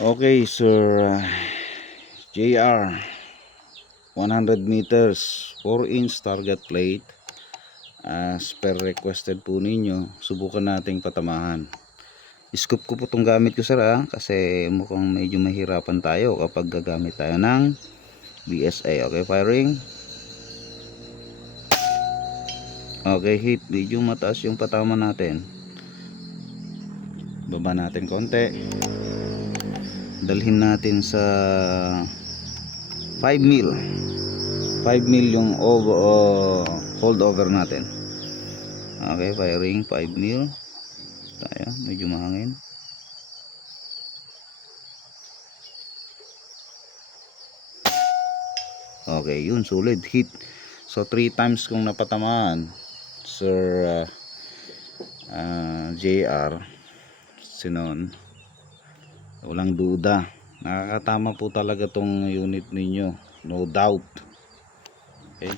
Okay, Sir JR, 100 meters, 4-inch target plate. As per requested po ninyo, subukan nating patamahan. Scoop ko po itong gamit ko, sir, kasi mukhang medyo mahirapan tayo kapag gagamit tayo ng BSA. Okay, firing. Okay, hit. Medyo mataas yung patama natin. Baba natin konti. Dalhin natin sa 5 mil. 5 mil yung hold over natin. Okay, firing 5 mil. Tayo, medyo mahangin. Okay, yun, solid hit. So 3 times kung napatamaan, Sir JR Sinon, walang duda, nakakatama po talaga tong unit ninyo, no doubt. Okay,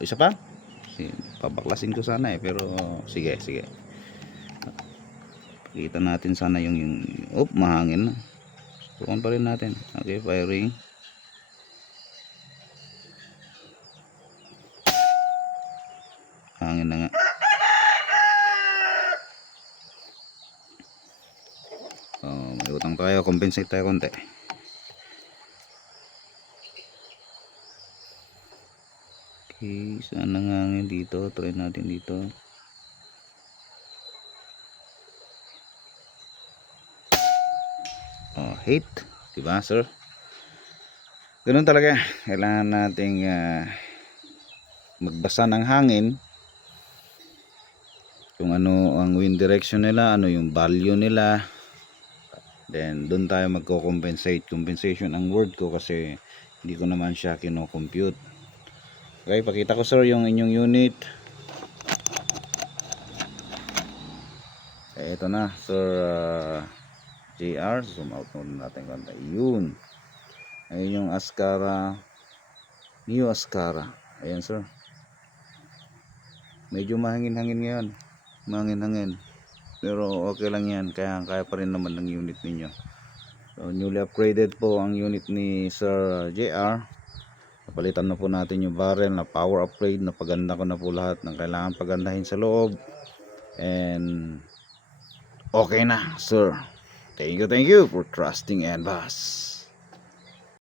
isa pa, pabaklasin ko sana pero sige, kita natin sana yung mahangin na. Subukan pa rin natin. Okay, firing. Hangin na nga. May utang tayo, compensate tayo konti. Okay, saan nangangin dito? Try natin dito. Hit, diba, sir? Ganun talaga, kailangan nating magbasa ng hangin kung ano ang wind direction nila, ano yung value nila, then doon tayo magko-compensate. Compensation ang word ko kasi hindi ko naman siya kino-compute. Okay, pakita ko, sir, yung inyong unit. Ito na, sir JR. Zoom out muna natin konti. Yun, ayun yung Ascara, new Ascara. Ayan, sir, medyo mahangin-hangin ngayon, mahangin-hangin, pero okay lang yan, kaya pa rin naman ng unit ninyo. So newly upgraded po ang unit ni Sir JR. Napalitan na po natin yung barrel, na power upgrade, napaganda ko na po lahat ng kailangan pagandahin sa loob, and okay na, sir. Thank you for trusting and boss.